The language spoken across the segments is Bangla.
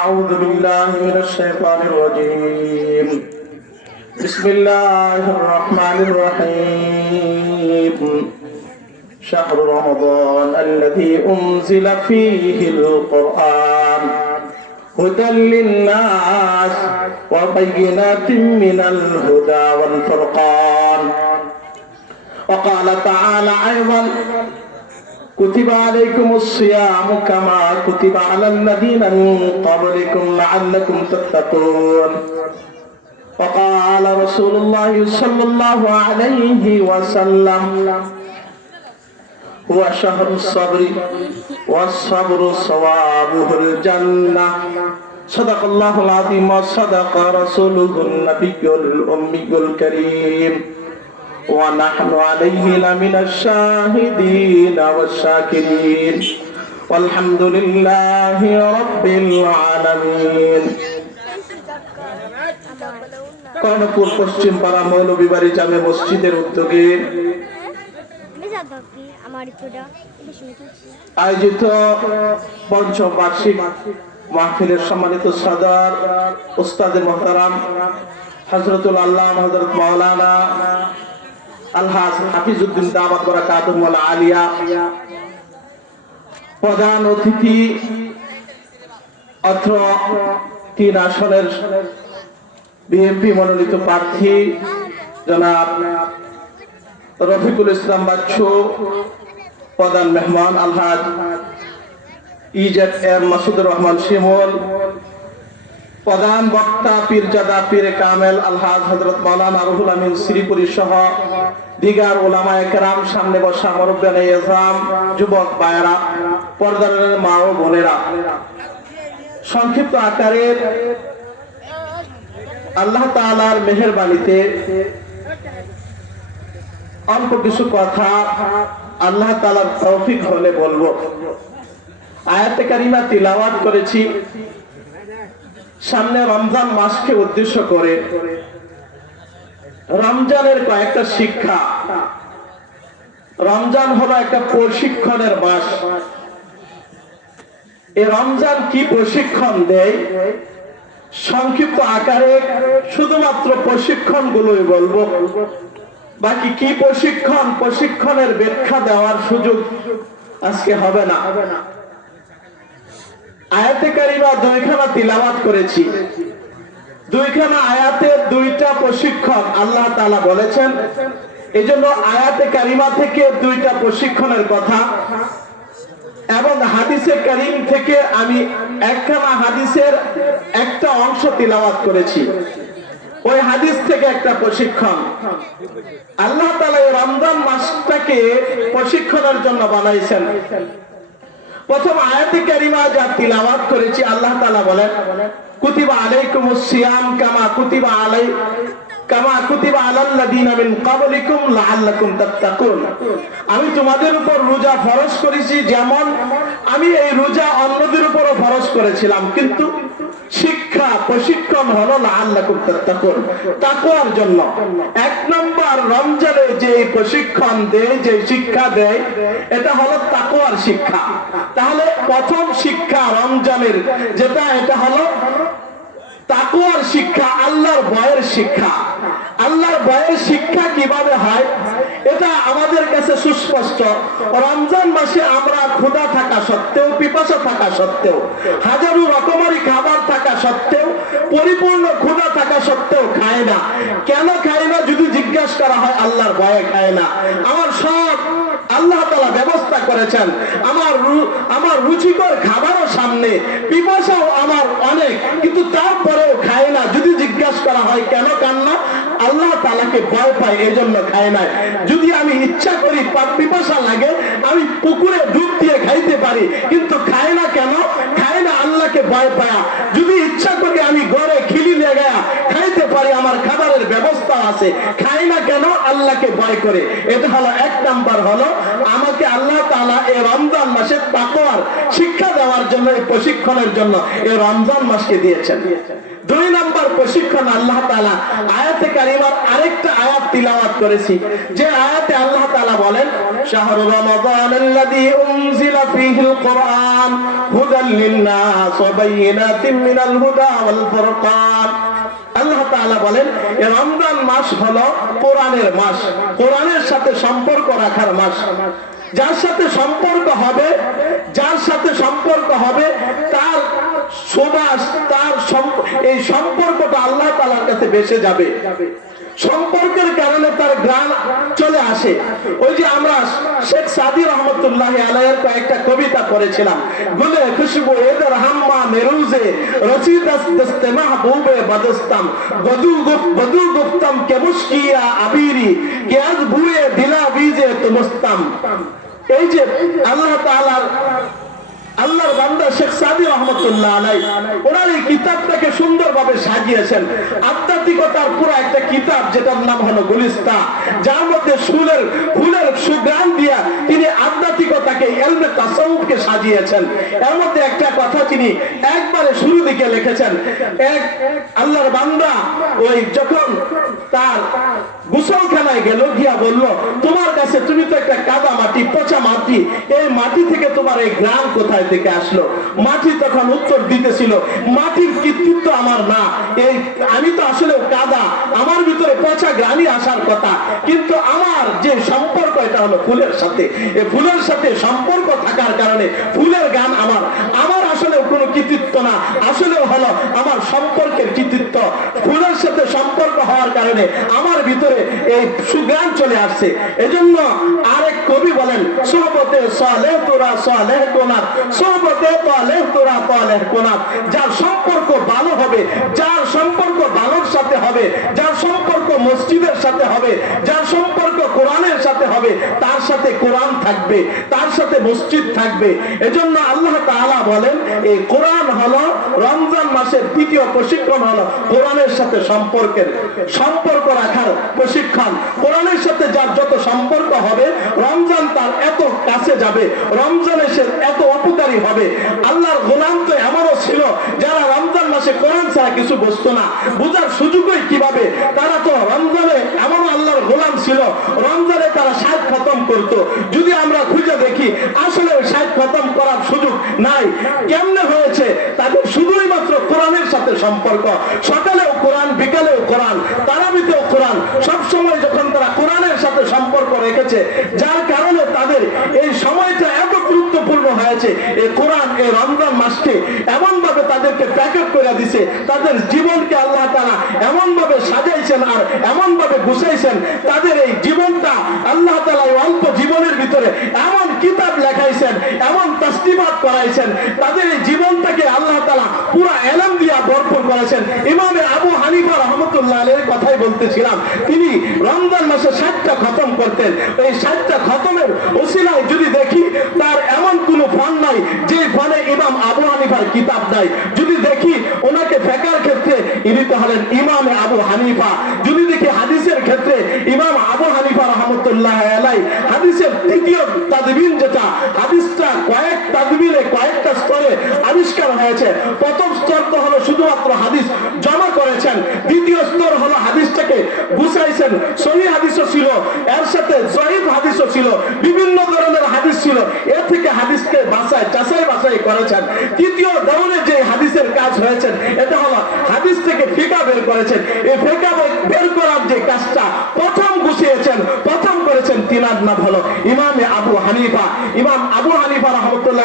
أعوذ بالله من الشيطان الرجيم. بسم الله الرحمن الرحيم. شهر رمضان الذي أنزل فيه القرآن. هدى للناس وبينات من الهدى والفرقان. وقال تعالى أيضا كتب عليكم الصيام كما كتب على الذين من قبلكم لعلكم تتقون وقال رسول الله صلى الله عليه وسلم هو شهر الصبر والصبر صوابه الجنة صدق الله العظيم وصدق رسوله النبي الأمي الكريم ونحن عليه لمن الشاهدين والشاكرين والحمد لله رب العالمين কর্ণপুর পশ্চিম পাড়া মৌলবিবাড়ি জামে মসজিদের উদ্যোগে আমার একটুটা বেশি মিঠে আয়োজিত পঞ্চম বার্ষিক মাহফিলের সম্মানিত সদর উস্তাদে মোহতারাম হজরতুল আল্লাহ হজরত মাওলানা আলহাজ হাফিজউদ্দিন দামাত করা কাদুল আলিয়া। প্রধান অতিথি অত্র তিন আসনের বিএনপি মনোনীত প্রার্থী জনাব রফিকুল ইসলাম বাচ্চু, প্রধান মেহমান আলহাজ ইজেড এম মাসুদুর রহমান শিমুল প্রধান বক্তা পীরজাদা পীর কামেল আলহাজ হজরত মাওলানা রুহুল আমিন শ্রীপুরী সহ দিগার ওলামা একরাম সামনে বসা মরব্বান এজাম যুবক বায়রা পর্দার মা ও বোনেরা। সংক্ষিপ্ত আকারে আল্লাহ তাআলার মেহেরবানিতে অল্প কিছু কথা আল্লাহ তাআলার তৌফিক হলে বলব। আয়াতে কারিমা তিলাওয়াত করেছি। সামনে রমজান মাসকে উদ্দেশ্য করে রমজানের কয়েকটা শিক্ষা। রমজান হলো একটা প্রশিক্ষণের মাস। এই রমজান কি প্রশিক্ষণ দেয়? সংক্ষিপ্ত আকারে শুধুমাত্র প্রশিক্ষণ গুলোই বলব। বাকি কি প্রশিক্ষণ? প্রশিক্ষণের ব্যাখ্যা দেওয়ার সুযোগ আজকে হবে না। আয়াতে কারিমা দুইখানা তিলাওয়াত করেছি। দুইখানা আয়াতের দুইটা প্রশিক্ষণ আল্লাহ তাআলা বলেছেন। এজন্য আয়াতে কারিমা থেকে দুইটা প্রশিক্ষণের কথা। এবং হাদিসে কারিম থেকে আমি একখানা হাদিসের একটা অংশ তিলাওয়াত করেছি। ওই হাদিস থেকে একটা প্রশিক্ষণ। আল্লাহ এই রমজান মাসটাকে প্রশিক্ষণের জন্য বানাইছেন। প্রথম আয়াতে কারিমা যা তিলাবাত করেছি, আল্লাহ তালা বলেন, কুতিবা আলাইকুমুস সিয়াম কামা কুতিবা আলাই আমি তোমাদের উপর রোজা ফরজ করেছি, যেমন আমি এই রোজা অন্যদের উপরও ফরজ করেছিলাম, কিন্তু শিক্ষা, প্রশিক্ষণ হলো লাআল্লাকুম তাত্তাকুন তাকওয়ার জন্য। এক নম্বর রমজানে যে প্রশিক্ষণ দেয় যে শিক্ষা দেয়, এটা হলো তাকওয়ার শিক্ষা। তাহলে প্রথম শিক্ষা রমজানের, যেটা এটা হলো তাকুয়ার শিক্ষা, আল্লাহর ভয়ের শিক্ষা। আল্লাহর ভয়ের শিক্ষা কীভাবে হয়? এটা আমাদের কাছে সুস্পষ্ট। রমজান মাসে আমরা ক্ষুধা থাকা সত্ত্বেও, পিপাসা থাকা সত্ত্বেও, হাজারো রকমারি খাবার থাকা সত্ত্বেও, পরিপূর্ণ ক্ষুধা থাকা সত্ত্বেও খায় না। কেন খায় না? যদি জিজ্ঞাসা করা হয়, আল্লাহর ভয়ে খায় না। আমার সব আল্লাহ তালা ব্যবস্থা করেছেন। আমার আমার রুচিকর খাবারও সামনে, পিপাসাও আমার অনেক, কিন্তু তারপরেও খায় না। যদি জিজ্ঞাসা করা হয়, কেন কান্না? আল্লাহ তালাকে ভয় পায় এই জন্য খায় না যদি আমি ইচ্ছা করি পিপাসা লাগে, আমি পুকুরে ডুব দিয়ে খাইতে পারি, কিন্তু খায় না কেন? খায় না আল্লাহকে ভয় পায়া। যদি ইচ্ছা করি আমি ঘরে খিলি লেগা খাইতে পারি, আমার খাবারের ব্যবস্থা আছে। খাই না কেন? আল্লাহকে ভয় করে। এটা হলো এক নাম্বার হলো, আমাকে আল্লাহ তাআলা এই রমজান মাসে তাকওয়ার শিক্ষা দেওয়ার জন্য, এই প্রশিক্ষণের জন্য এই রমজান মাসকে দিয়েছেন। দুই নাম্বার প্রশিক্ষণ আল্লাহ তাআলা আয়াতে কারিমার আরেকটা আয়াত তিলাওয়াত করেছি যে আয়াতে আল্লাহ তাআলা বলেন শাহরু রমাদান আল্লাযী উনজিলা ফীহিল কুরআন হুদাল লিন-নাস للناس وبينات من الهدى والفرقان আল্লাহ তাআলা বলেন এ রমজান মাস হলো কোরআনের মাস কোরআনের সাথে সম্পর্ক রাখার মাস যার সাথে সম্পর্ক হবে যার সাথে সম্পর্ক হবে তার সুবাস তার সম- এই সম্পর্কটা আল্লাহ বেসে যাবে। সম্পর্কের কারণে তার গ্রাম চলে আসে। ওই যে আমরা শেখ সাদি রহমতুল্লাহ আলাইয়ের কয়েকটা কবিতা পড়েছিলাম। গুলে খুশবু এদের হাম্মা মেরুজে রসি দস্তে মাহবুবে বদস্তাম। বদু গুপ বদু মুশকিয়া আবিরি, কে ভুয়ে দিলা বিজে তুমস্তাম। এই যে আল্লাহ তাআলার আল্লাহর বান্দা শেখ সাদি রহমতুল্লাহ আলাই, ওনার এই কিতাবটাকে সুন্দরভাবে সাজিয়েছেন। আধ্যাত্মিকতার পুরো একটা কিতাব, যেটার নাম হলো গুলিস্তা, যার মধ্যে ফুলের ফুলের সুগ্রাম দিয়া তিনি আধ্যাত্মিকতাকে, এলমে তাসাউফকে সাজিয়েছেন। এর মধ্যে একটা কথা তিনি একবারে শুরু দিকে লিখেছেন, এক, আল্লাহর বান্দা ওই যখন তার গোসলখানায় গেল, গিয়া বলল, তোমার কাছে তুমি তো একটা কাদা মাটি, পচা মাটি, এই মাটি থেকে তোমার এই গ্রাম কোথায় থেকে আসলো? মাটি তখন উত্তর দিতেছিল, মাটির কৃতিত্ব আমার না। এই, আমি তো আসলে কাদা, আমার ভিতরে পচা গ্রামই আসার কথা। কিন্তু আমার যে সম্পর্ক, এটা হলো ফুলের সাথে। এই ফুলের সাথে সম্পর্ক থাকার কারণে ফুলের গান আমার আমার আসলে কৃতিত্ব না। আসলে হলো আমার সম্পর্কের কৃতিত্ব। ফুলের সাথে সম্পর্ক হওয়ার কারণে আমার ভিতরে এই সুগ্রাম চলে আসছে। এজন্য আরেক কবি বলেন, সোহবতে সালেহ তোরা, সালেহ কোনার সোহবতে তালেহ তোরা তালেহ কোনার যার সম্পর্ক ভালো হবে, যার সম্পর্ক ভালোর সাথে হবে, যার সম্পর্ক মসজিদের সাথে হবে, যার সম্পর্ক কোরআনের সাথে হবে, তার সাথে কোরআন থাকবে, তার সাথে মসজিদ থাকবে। এজন্য আল্লাহ তাআলা বলেন এই কোরআন হলো রমজান মাসের তৃতীয় প্রশিক্ষণ হলো কোরআনের সাথে সম্পর্কের সম্পর্ক রাখার প্রশিক্ষণ। কোরআনের সাথে যার যত সম্পর্ক হবে, রমজান তার এত কাছে যাবে রমজানের সে এত উপকারী হবে। আল্লাহর গোলাম তো এমনও ছিল, যারা রমজান মাসে কোরআন ছাড়া কিছু বসতো না। বুঝার সুযোগই কীভাবে? তারা তো রমজানে এমন আল্লাহর গোলাম ছিল। রমজানে তারা ষাট খতম করত। যদি আমরা খুঁজে দেখি, আসলে ষাট খতম করার সুযোগ নাই। কেমনে হয়েছে? তাদের শুধুই মাত্র কোরআনের সাথে সম্পর্ক। সকালেও কোরআন, বিকালেও কোরআন, তারাবিতেও কোরআন। সব সময় যখন তারা কোরআনের সাথে সম্পর্ক রেখেছে, যার কারণে তাদের এই সময়টা এত গুরুত্বপূর্ণ হয়েছে। এই কোরআন, এই রমজান মাসকে তাদেরকে প্যাকেট করে দিছে। তাদের জীবনকে আল্লাহ তারা এমন ভাবে সাজাইছেন আর এমন ভাবে গুছাইছেন, তাদের এই জীবনটা আল্লাহ তালা এই অল্প জীবনের ভিতরে এমন কিতাব লেখাইছেন, এমন তস্তিবাদ করাইছেন, তাদের এই জীবনটাকে আল্লাহ তালা পুরা এলাম দিয়া ভরপুর করেছেন। ইমামে আবু হানিফা রহমতুল্লাহ আলের কথাই বলতেছিলাম, তিনি রমজান মাসে ষাটটা খতম করতেন। এই ষাটটা খতমের ওসিলায় যদি দেখি, তার এমন কোনো ফন নাই যে ফনে ইমাম আবু হানিফার কিতাব নাই। যদি দেখি ওনাকে ফেকার ক্ষেত্রে, ইনি তো হলেন ইমামে আবু হানিফা। যদি দেখি হাদিসের ক্ষেত্রে, ইমাম আবু হানিফা রহমতুল্লাহ আলাই হাদিসের তৃতীয় তাদবিন যেটা, হাদিসটা কয়েক তাদবিনে কয়েকটা স্তরে আবিষ্কার হয়েছে। প্রথম স্তর তো হলো শুধুমাত্র হাদিস জমা করেছেন, দ্বিতীয় স্তর হলো হাদিসটাকে গুছাইছেন। সহি হাদিসও ছিল, এর সাথে জয়ীব হাদিসও ছিল। বিভিন্ন ধরনের হাদিসকে বাসায় চাষাই বাসাই করেছেন। তৃতীয় দমনে যে হাদিসের কাজ হয়েছেন, এটা হলো হাদিস থেকে ফিকা বের করেছেন। এই ফিকা বের করার যে কাজটা প্রথম গুছিয়েছেন, প্রথম করেছেন তিনার নাম হলো ইমামে আবু হানিফা। ইমাম আবু হানিফা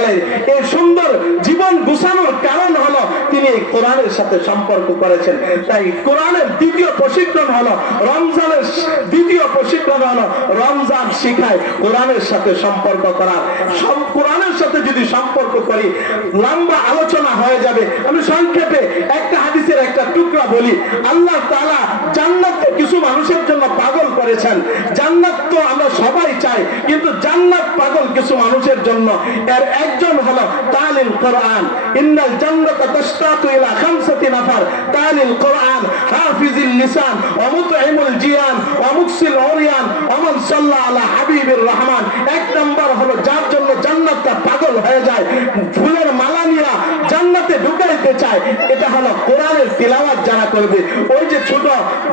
রহমতুল্লাহ এই সুন্দর জীবন গুছানোর কারণ হলো তিনি কোরআনের সাথে সম্পর্ক করেছেন। তাই কোরআনের দ্বিতীয় প্রশিক্ষণ হলো, রমজানের দ্বিতীয় প্রশিক্ষণ হলো রমজান শিখায় কোরআনের সাথে সম্পর্ক করা সম- কোরআনের সাথে যদি সম্পর্ক করি, লম্বা আলোচনা হয়ে যাবে। আমি সংক্ষেপে একটা হাদিসের একটা টুকরা বলি। আল্লাহ তাআলা জান্নাতকে কিছু মানুষের জন্য পাগল করেছেন। জান্নাত তো আমরা সবাই চাই, কিন্তু জান্নাত পাগল কিছু মানুষের জন্য। এর একজন হলো তালিল কোরআন। ইন্নাল জান্নাতা তাশতাতু ইলা খামসাতি নাফার। তালিল কোরআন হাফিজিল লিসান, ওয়া মুতঈমুল জিয়ান, ওয়া মুকসিল উরিয়ান, ওয়া মান সাল্লা আলা হাবিবির রহমান। এক নাম্বার হলো যার জন্য জান্নাতটা পাগল হয়ে যায়, ফুলের মালা নিয়া জান্নাতে ঢুকাইতে চায়, এটা হলো কোরআনের তিলাওয়াত যারা করবে। ওই যে ছোট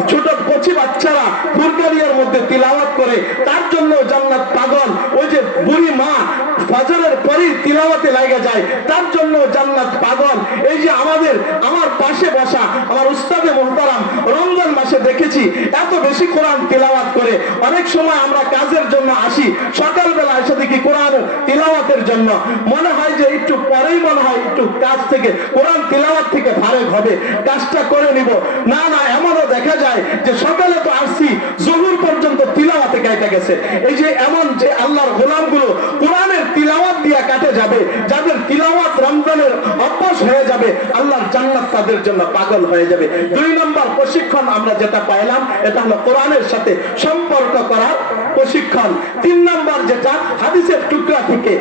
ছোট কচি বাচ্চারা ফুরকারিয়ার মধ্যে তিলাওয়াত করে, তার জন্য জান্নাত পাগল ওই যে বুড়ি মা ফজরের পরই তিলাওয়াতে লাগে যায়, তার জন্য জান্নাত পাগল। এই যে আমাদের, আমার পাশে বসা, আমার উস্তাদে মোহতারাম, রমজান মাসে দেখেছি, এত বেশি কোরআন তিলাওয়াত করে। অনেক সময় আমরা কাজের জন্য আসি, সকালবেলা এসে দেখি কোরআন তিলাওয়াতের জন্য। মনে হয় যে একটু পরেই মনে হয় একটু কাজ থেকে, কোরআন তিলাওয়াত থেকে ফারেক হবে, কাজটা করে নিব। না না, এমনও দেখা যায় যে সকালে তো আসছি, জহুর পর্যন্ত তিলাওয়াতে কাইটা গেছে। এই যে এমন যে আল্লাহর গোলামগুলো কোরআনের তিলাওয়াত দিয়া কাটে যাবে, যাদের তিলাওয়াত রমজানের অভ্যাস হয়ে যাবে, আল্লাহর জান্নাত তাদের জন্য পাগল হয়ে যাবে। দুই নম্বর প্রশিক্ষণ আমরা যেটা পাইলাম, এটা হলো কোরআনের সাথে সম্পর্ক করার প্রশিক্ষণ। তিন নম্বর যেটা, হাদিসের টুকরা থেকে,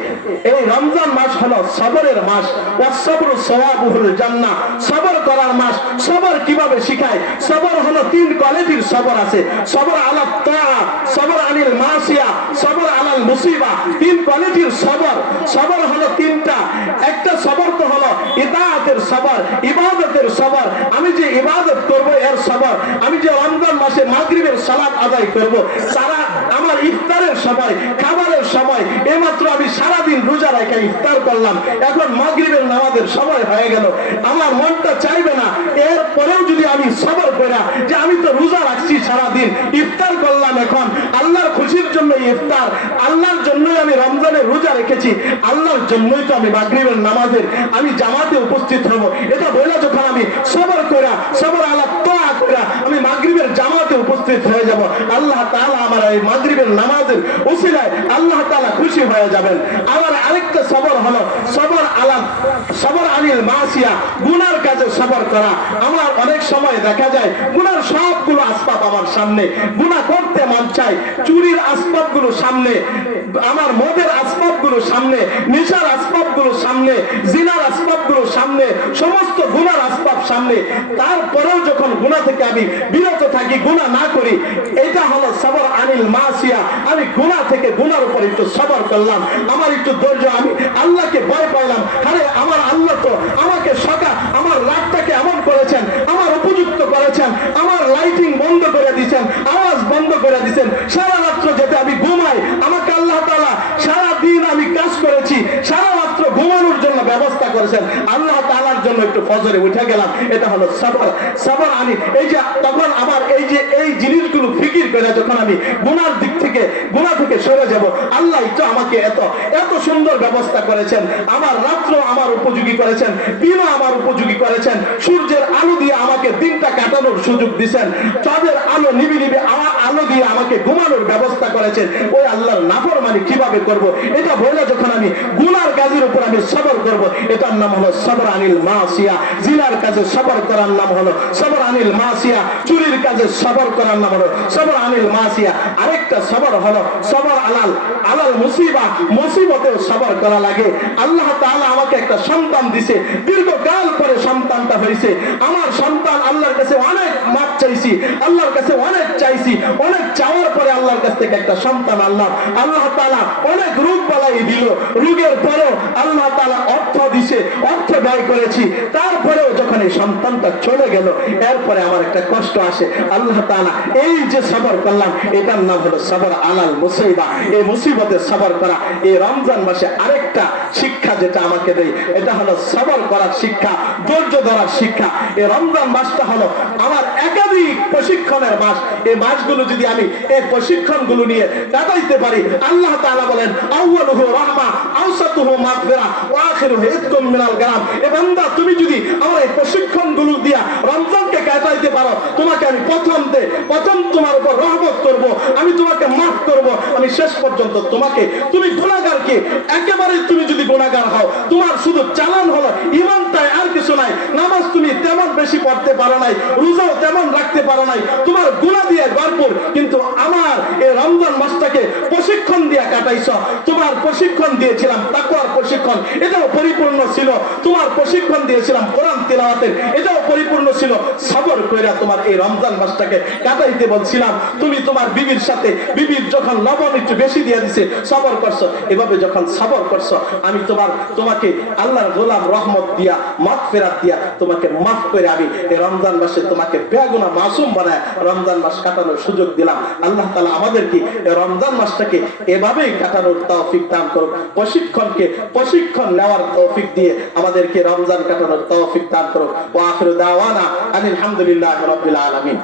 এই রমজান মাস হলো সবরের মাস। ওয়াসবরু সওয়াবুহুল জান্নাহ। সবর করার মাস, সবর কীভাবে শিখায়? সবর হলো তিন কোয়ালিটির সবর আছে। সবর আলা তাআ সবর আনিল মাসিয়া, সবর আলাল মুসিবা। তিন কোয়ালিটির সবর। সবর হলো তিনটা। একটা সবর তো হলো ইতাআতের সবর, ইবাদতের সবর। আমি যে ইবাদত করব, এর সবর। আমি যে রমজান মাসে মাগরিবের সালাত আদায় করব, সারা আমার ইফতারের সময়, খাবারের সময়, এইমাত্র আমি সারাদিন রোজা রেখে ইফতার করলাম। এখন মাগরিবের নামাজের সময় হয়ে গেল। আমার মনটা চাইবে না। এরপরেও যদি আমি সবর করে যে আমি তো রোজা রাখছি সারাদিন, ইফতার করলাম এখন। আল্লাহর খুশির জন্য ইফতার। আল্লাহর জন্যই আমি রমজানের রোজা রেখেছি। আল্লাহর জন্যই তো আমি মাগরিবের নামাজের আমি জামাতে উপস্থিত হব। এটা বলে যখন আমি সবর করে সবর আল্লাহ তোয়া করে আমি মাগরিবের জামাতে উপস্থিত হয়ে যাব। আল্লাহ তাআলা আমার এই মাগরিবের নামাজের উসিলায় আল্লাহ তাআলা খুশি হয়ে যাবেন। আমার আরেকটা সবর হলো, সবর আলাম, সবর আনিল মাসিয়া, গুনার কাজে সবর করা। আমার অনেক সময় দেখা যায়, গুনার সবগুলো আসবাব আমার সামনে। গুনাহ করতে মন চাই চুরির আসবাবগুলো সামনে, আমার মদের আসবাবগুলো সামনে, নেশার আসবাবগুলো সামনে, জিনার আসবাবগুলো সামনে, সমস্ত গুনার আসবাব সামনে। তারপরেও যখন গুনাহ থেকে আমি বিরত থাকি, গুনাহ না করি, এটা হলো সবর আনিল মাসিয়া। আমি গুনাহ থেকে গুনার উপর একটু সবর করলাম। আমার একটু ধৈর্য, আমি আল্লাহকে ভয় পাইলাম। আরে, আমার আল্লাহ তো আমাকে সকা আমার রাতটাকে এমন করেছেন, আমার উপযুক্ত করেছেন, আমার লাইটিং বন্ধ করে দিয়েছেন, আওয়াজ বন্ধ করে দিয়েছেন। সারা রাত্র যেতে আমি ঘুমাই, আমাকে আল্লাহ তালা সারা দিন আমি কাজ করেছি, সারা রাত্র ঘুমানোর জন্য ব্যবস্থা করেছেন। আল্লাহ তাআলার জন্য একটু ফজরে উঠে গেলাম। এটা হলো সবর সবর আমি এই যে তখন আমার এই যে এই জিনিসগুলো ফিকির করে যখন আমি গুনার দিক থেকে গুনাহ থেকে সরে যাব, আল্লাহ তো আমাকে এত এত সুন্দর ব্যবস্থা করেছেন। আমার রাত্র আমার উপযোগী করেছেন, দিনও আমার উপযোগী করেছেন। সূর্যের আলো দিয়ে আমাকে দিনটা কাটানোর সুযোগ দিছেন। চাঁদের আলো নিবি নিবি দিয়ে আমাকে ঘুমানোর ব্যবস্থা করেছেন, ওই আল্লাহর নাফরমানি কীভাবে করব? এটা বলে যখন আমি গুনার কাজের উপর আমি সবর করব, এটার নাম হলো সবর আনিল মাসিয়া। জিনার কাজে সবর করার নাম হলো সবর আনিল মাসিয়া। চুরির কাজে সবর করার নাম হলো সবর আনিল মাসিয়া। আরেকটা সবর হলো সবর আলাল আলাল মুসিবা। মুসিবতেও সবর করা লাগে। আল্লাহ তাআলা আমাকে একটা সন্তান দিছে, দীর্ঘকাল পরে সন্তানটা হয়েছে আমার সন্তান আল্লাহর কাছে অনেক মাপ চাইছি, আল্লাহর কাছে অনেক চাইছি, অনেক চাওয়ার পরে আল্লাহর কাছ থেকে একটা সন্তান আল্লাহ আল্লাহ তাআলা অনেক বালাই দিল। রোগের আল্লাহ তাআলা অর্থ দিছে, অর্থ ব্যয় করেছি। তারপরেও যখন এই সন্তানটা চলে গেল, এরপরে আমার একটা কষ্ট আসে। আল্লাহ তাআলা এই যে সবর করলাম, এটার নাম হলো সবর আলাল মুসিবা। এই মুসিবতে সবর করা, এই রমজান মাসে আরেকটা শিক্ষা যেটা আমাকে দেয়, এটা হলো সবর করার শিক্ষা, ধৈর্য ধরার শিক্ষা। এই রমজান মাসটা হলো আমার একাধিক প্রশিক্ষণের মাস। এই মাসগুলো যদি আমি এই প্রশিক্ষণগুলো নিয়ে কাটাইতে পারি, আল্লাহ তাআলা বলেন মিনাল এ বান্দা, তুমি যদি আমার এই প্রশিক্ষণগুলো দিয়া রমজানকে কাটাইতে পারো, তোমাকে আমি প্রথম দে, প্রথম তোমার উপর রহমত করব, আমি তোমাকে মাফ করব, আমি শেষ পর্যন্ত তোমাকে, তুমি গুণাগারকে একেবারে তুমি যদি গোনাগার হও, তোমার শুধু চালান হলো ইমানটাই আর কিছু নাই। নামাজ তুমি তেমন বেশি পড়তে পারো নাই, রোজাও তেমন রাখতে পারো নাই। তোমার গুণা দিয়ে ভরপুর, কিন্তু আমার এই রমজান মাসটাকে প্রশিক্ষণ দিয়ে কাটাইছ। তোমার প্রশিক্ষণ দিয়েছিলাম তাকুয়ার প্রশিক্ষণ, এটাও পরিপূর্ণ ছিল। তোমার প্রশিক্ষণ দিয়েছিলাম কোরআন তিলাওয়াতের, এটাও পরিপূর্ণ ছিল। সবর কইরা তোমার এই রমজান মাসটাকে কাটাইতে বলছিলাম। তুমি তোমার বিবির সাথে, বিবির যখন লবণ একটু বেশি দিয়ে দিছে, সবর করছ। এভাবে যখন সবর করছ, আমি তোমার, তোমাকে আল্লাহর গোলাম রহমত দিয়া, মাফ ফেরাত দিয়া তোমাকে মাফ করে আমি এই রমজান মাসে তোমাকে বেগুনা মাসুম বানায় রমজান মাস কাটানোর সুযোগ দিলাম। আল্লাহ তালা আমাদেরকে রমজান মাসটাকে এভাবেই কাটানোর তৌফিক দান করুন। প্রশিক্ষণকে প্রশিক্ষণ নেওয়ার তৌফিক দিয়ে আমাদেরকে রমজান কাটানোর তৌফিক দান করুন। ওয়া আখিরু দাওয়ানা আলহামদুলিল্লাহি রাব্বিল আলামিন।